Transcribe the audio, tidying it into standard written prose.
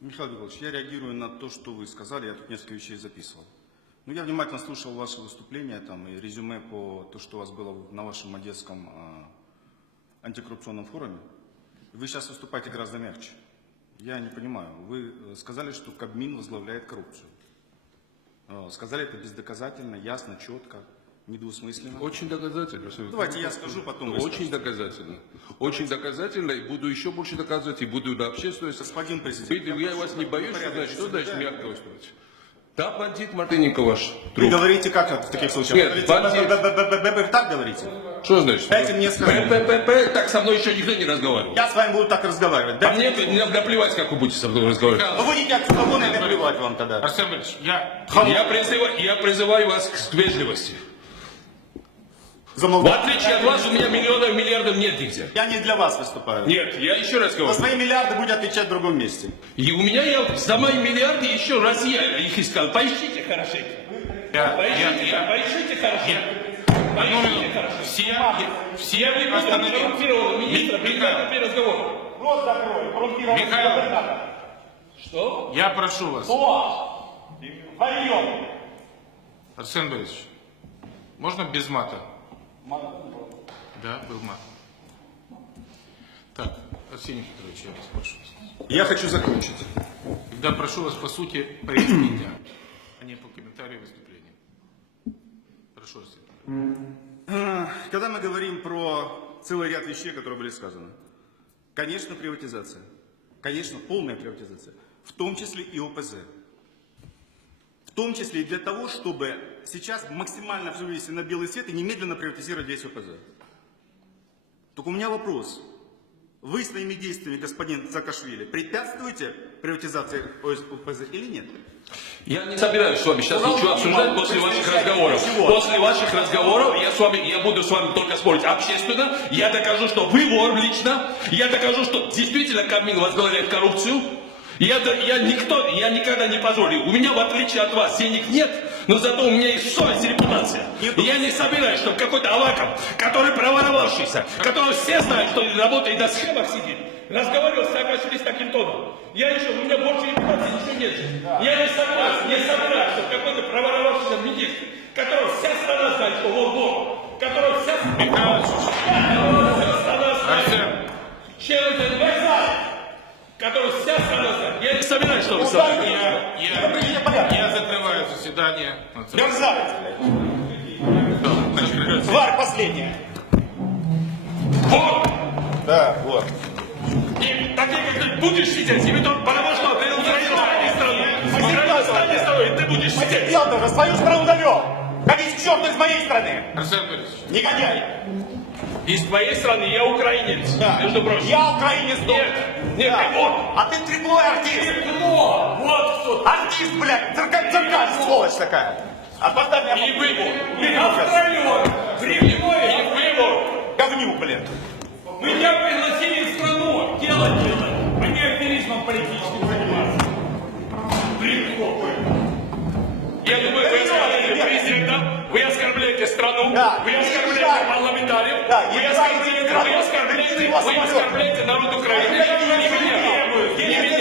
Михаил Григорьевич, я реагирую на то, что вы сказали, я тут несколько вещей записывал. Ну, я внимательно слушал ваше выступление там, и резюме по то, что у вас было на вашем одесском антикоррупционном форуме. Вы сейчас выступаете гораздо мягче. Я не понимаю. Вы сказали, что Кабмин возглавляет коррупцию. Сказали это бездоказательно, ясно, четко, недвусмысленно. Очень доказательно. Давайте я скажу, потом вы Очень доказательно. Очень доказательно, и буду еще больше доказывать, и буду на общественность. Господин президент, Я вас не боюсь, что значит мягко выступать. Да, бандит Мартыненко ваш. Вы говорите как в таких случаях? Нет, бандит. Так говорите? Что значит? Дайте мне сказать. Так со мной еще никто не разговаривал. Я с вами буду так разговаривать. А мне наплевать, как вы будете со мной разговаривать. Вы будете отсюда вон и наплевать вам тогда. Арсен Борисович, Я призываю вас к вежливости. В Замолчите. отличие от вас, у меня миллионов, миллиардов нет нигде. Я не для вас выступаю. Нет, я еще раз За говорю. свои миллиарды будете отвечать в другом месте. И у меня за мои миллиарды еще Россия их искал. Поищите хорошенько. Поищите хорошенько. Поищите хорошенько. все Я не буду коррумпированного министра принимать при разговоре. Рот закрой, Михаил, Что? я прошу вас. Варьем. Арсен Борисович, можно без мата? Да, был мат. Так, Арсений Петрович, я вас прошу. Я хочу закончить. Тогда прошу вас по сути повестки дня, а не по комментарию выступления. Прошу, Арсений Петрович. Когда мы говорим про целый ряд вещей, которые были сказаны, конечно, приватизация. Конечно, полная приватизация. В том числе и ОПЗ. В том числе и для того, чтобы сейчас максимально вывести на белый свет и немедленно приватизировать весь ОПЗ. Только у меня вопрос. Вы своими действиями, господин Саакашвили, препятствуете приватизации ОПЗ или нет? Я не собираюсь с вами сейчас ничего обсуждать после ваших разговоров. После ваших разговоров я буду с вами только спорить общественно. Я докажу, что вы вор лично. Я докажу, что действительно Кабмин возглавляет коррупцию. Я никогда не позволю. У меня, в отличие от вас, денег нет, но зато у меня есть совесть и репутация. И я не собираюсь, чтобы какой-то Аваков, который проворовавшийся, который все знают, что работает на схемах сидит, разговаривал с Саакашвили с таким тоном. У меня больше репутации ничего нет. Я не собираюсь, чтобы какой-то проворовавшийся министр, которого вся страна знает, что вор, которого вся страна знает, который вся страна знает. Я не собираюсь, что вы Я закрываю заседание. Мерзавец! Тварь последняя! Вот! Да, вот. И такие, как ты, будешь сидеть, тебе только потому, что ты Украину станет страной, и ты будешь сидеть. Я даже свою страну довел! Ходите к черту из моей страны! Арсен Борисович, Негодяй! Из твоей страны я украинец, Да. между прочим. Я украинец, Нет, да. ты вот. А ты треплой артист! Вот кто. Артист, блядь! Циркаль, сволочь такая! А поставь меня И вы, Австралион! и вы вор. Говнюк, блядь! Мы тебя пригласили в страну делать, а не аферизмом политическим заниматься. Я думаю, вы оскорбляете президента, вы оскорбляете страну, Да, вы и оскорбляете Израиль. парламентариев, Да, вы и оскорбляете народ Украины, вы оскорбляете народ Украины. И меня.